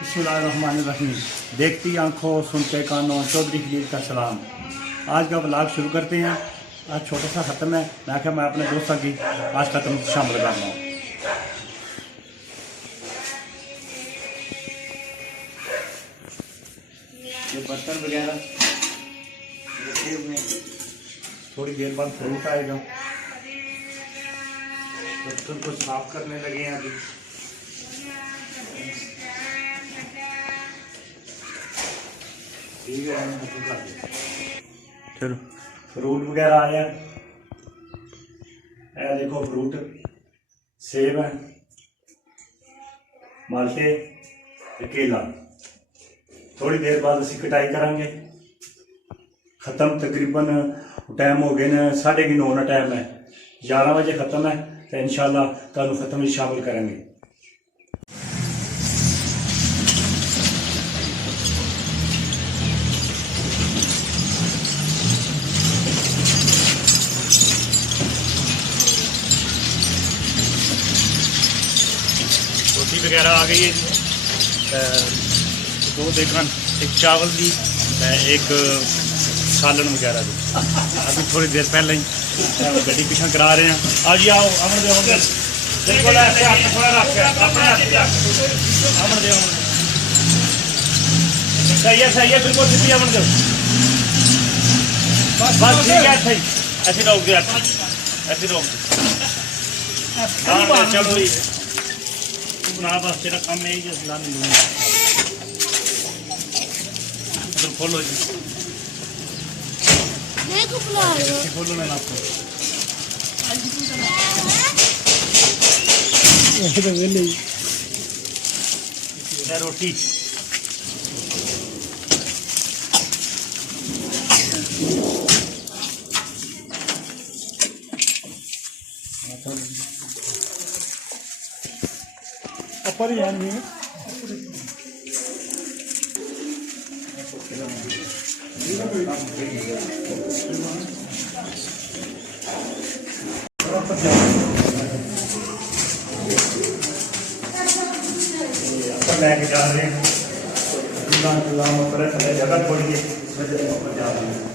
बिस्मिल्लाहिर्रहमानिर्रहीम। देखती आंखों सुनते कानों, चौधरी खलील का सलाम। आज का ब्लॉग शुरू करते हैं। आज छोटा सा ख़त्म है, मैं क्या मैं अपने दोस्तों की आज ख़त्म शामिल कर रहा हूँ। ये बर्तन वगैरह रखे हुए हैं, थोड़ी देर बाद फ्रूट आएगा। बर्तन को साफ करने लगे हैं अभी। चलो फ्रूट वगैरह आया। देखो फ्रूट, सेब है, माल्टे, केला। थोड़ी देर बाद असी कटाई करांगे। खत्म तकरीबन टाइम हो गए ने 9:30 टाइम है। 11 बजे खत्म है तो इंशाल्लाह कल खत्म ही शामिल करेंगे। रोटी वगैरह आ गई है, दो देखन, एक चावल की, एक सालन वगैरह की। अभी थोड़ी देर पहले ही गड्डी पीछा करा रहे हैं। आज आओ अमन देव, बिल्कुल ऐसे हाथ थोड़ा रख के अपने हाथ अमन देव। सही है बिल्कुल सीधी अमन देव। बस ठीक है, सही ऐसे रोक दिया, ऐसे रोक दिया। चलो बना, बस तेरा काम है ही लाने लूँगा। तो खोलो जी, खोलो ना आपको रोटी। अपर यार नहीं लेके जा रहे हैं। जगह थोड़ी है, ऊपर जा रहे हैं।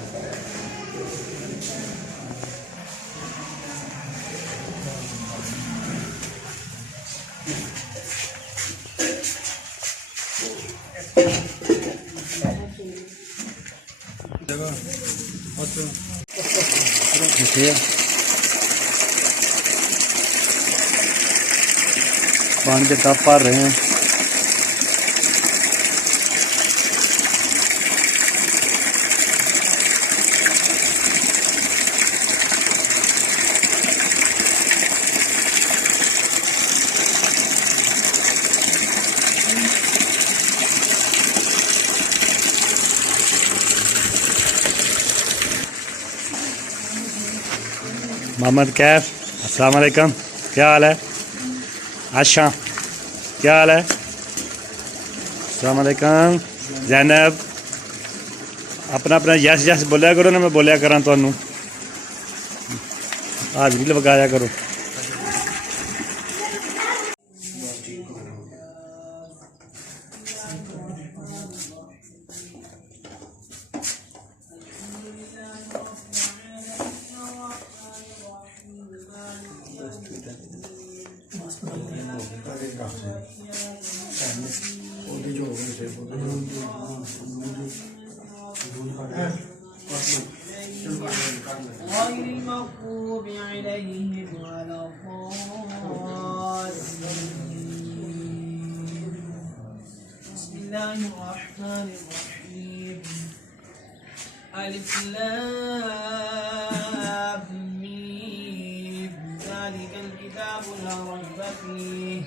पानी के टप भर रहे हैं। मोहम्मद कैफ, अस्सलाम वालेकुम, क्या हाल है? आशा, क्या हाल है? अस्सलाम वालेकुम। जैनब, अपना अपना यस यस बोलिया करो ना, मैं बोलिया करा तुहानू। हाजरी लगाया करो। غير المغضوب عليهم ولا الضالين. بسم الله الرحمن الرحيم. ألف لام ميم. ذلك الكتاب لا ريب فيه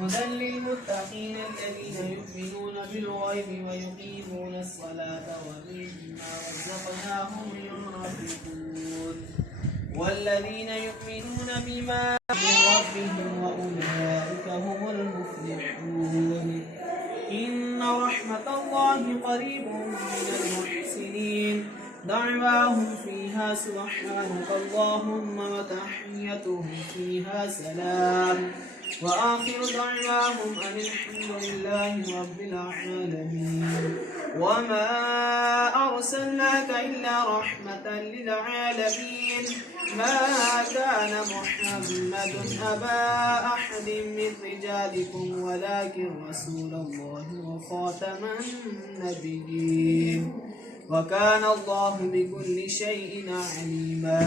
هدى للمتقين الذين يؤمنون بالغيب ويقيمون الصلاة ومما رزقناهم ينفقون والذين يؤمنون بما من ربهم وأولئك هم المفلحون. إن رحمة الله قريب من المحسنين. دعواهم فيها سبحانك اللهم وتحيتهم فيها سلام. وآخر دعواهم أن الحمد لله رب العالمين. وما أرسلناك إلا رحمة للعالمين. ما كان محمد أبا أحد من رجالكم ولكن رسول الله وخاتم النبيين وكان الله بكل شيء عليما.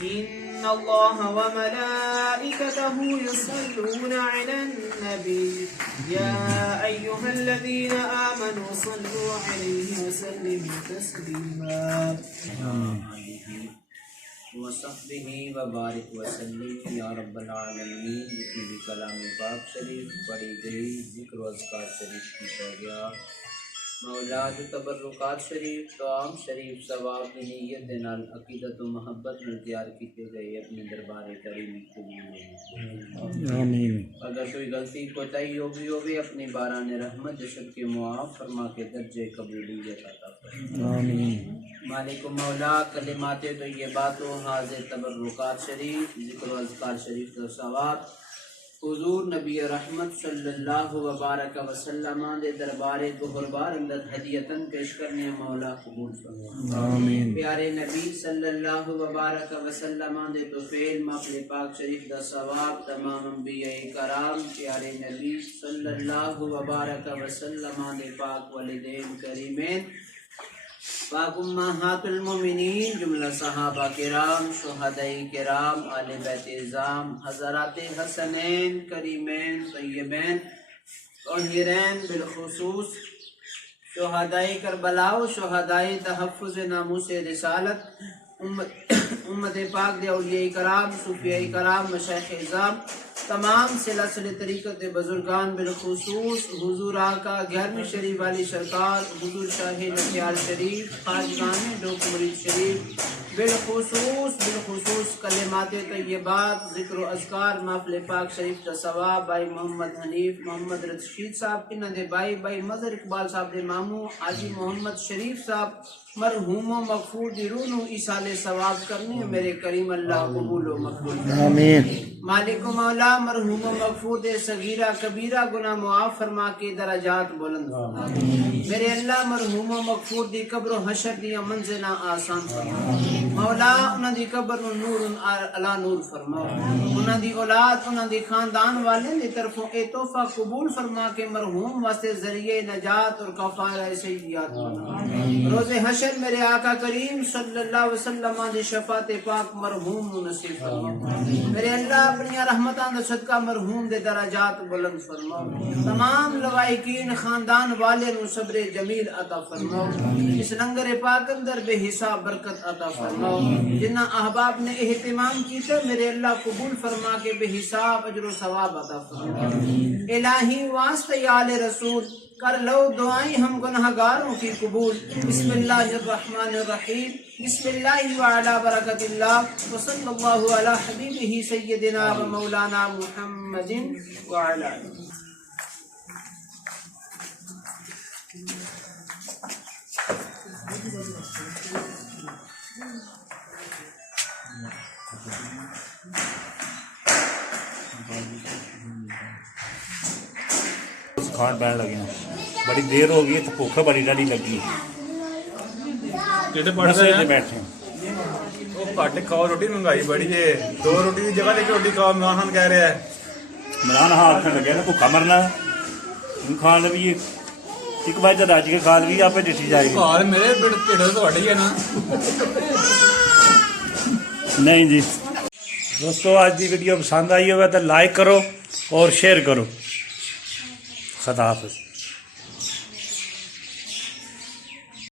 إن الله وملائكته يصلون على النبي يا أيها الذين آمنوا صلوا عليه وسلموا تسليما. वसहबिह वबारिक वसल्लिम या रब्बल आलमीन। जितनी भी कलाम पाक शरीफ पढ़ी गई, जिक्र व अज़कार शरीफ की गया, मौला जो तबर्रुकात शरीफ तो आम शरीफ सवाब की नीयत दे नाल अकीदत व मोहब्बत में तैयार किए गए अपने दरबार करीम कबूल आमीन। अगर कोई गलती कोताही होगी अपनी बारान रहमत जशद के मुआफ़ फरमा के दर्जे कबूलियत अता फरमा आमीन। मालिक मौला कलिमाते तो ये बातों हाजिर तबर्रुकात शरीफ जिक्र व अज़कार शरीफ का सवाब हुजूर नबी रहमत सल्लल्लाहु वबारक वसल्लम दे दरबार गुहरबार अंदर हदियतन पेश करने मौला कबूल फरमा आमीन। प्यारे नबी सल्लल्लाहु वबारक वसल्लम दे तोफील महफिल पाक शरीफ दा सवाब तमाम अंबिया कराम प्यारे नबी सल्लल्लाहु वबारक वसल्लम दे पाक वलिदैन करीमैन पाक उम्महातुल मोमिनीन जुमला सहाबा किराम शुहदाए किराम आले बैत इज़ाम हज़रात हसनैन करीमैन तय्यबैन ताहिरैन बिलखुसूस शुहदाए करबला व शुहदाए तहफ़्फ़ुज़ नामूस रिसालत उम्मत पाक दे औलिया कराम सूफिया कराम मशाइख़ इज़ाम तमाम सिलसिले तरीक़त बुजुर्गान बिलखुसूस हुजूर आका 11वीं शरीफ वाली सरकार हुजूर शाही नथियाल शरीफ खाजगान डोक मुरीद शरीफ बिलखुसूस कलिमात तय्यबात ज़िक्र व अज़कार महफ़िल पाक शरीफ का सवाब भाई मोहम्मद हनीफ मोहम्मद रशीद साहब इन्हां दे भाई मज़हर इकबाल साहब दे मामू हाजी मोहम्मद शरीफ साहब मरहूमो मग़फ़ूर दी रूह नू इसाले सवाब करने मेरे करीम अल्लाह कबूल व मक़बूल आमीन। मालिक मौला मरहूमो मग़फ़ूर दे सगीरा कबीरा गुनाह मुआफ़ फरमा के दरजात बुलंद मेरे अल्लाह मरहूमो मग़फ़ूर दी कब्र हशर दी मंज़िलां आसान फरमा मौला उन्हां दी कब्र नू नूर अला नूर फरमा उन्हां दी औलाद उन्हां दी खानदान वाले दी तरफों ए तोहफा कबूल फरमा के मरहूम वास्ते ज़रिए नजात और कफ़ारा सय्यियात बना रोज़े हशर मेरे आका करीम सल्लल्लाहु अलैहि वसल्लम दी शफात पाक मरहूम नू नसीब फरमा मेरे अल्लाह अपनी रहमतां दा सदका मरहूम दे दरजात बुलंद फरमा तमाम लवाइकीन खानदान वाले नू सब्र जमील अता फरमा इस लंगर पाक अंदर बेहिसाब बरकत अता फरमा जिन्ना अहबाब ने एहतिमाम कीता मेरे अल्लाह कबूल फरमा के बेहिसाब अजर व सवाब अता फरमा इलाही वास्ते आले रसूल कर लो दुआएं हम गुनहगारों की कबूल। बिस्मिल्लाहिर्रहमानिर्रहीम बिस्मिल्लाहि व अला बरकतिल्लाह व सल्लल्लाहु अला हबीबिही सय्यदिना व मौलाना मुहम्मदिन व अला खान पैन लगे बड़ी देर हो गई तो भुख बड़ी डाली लगी बैठे घट खाओ रोटी महंगाई बड़ी है 2 रोटी की जगह लेके रोटी खाओ इमरान खान कह रहा है इमरान खान आखन लगे ना भुखा मरना खान भी एक बार जब रज के खा ली आप डिठी जाएगी घर मेरे ढिड तो है ना नहीं जी दोस्तों आज की वीडियो पसंद आई हो तो लाइक करो और शेयर करो। खुदा हाफिज़।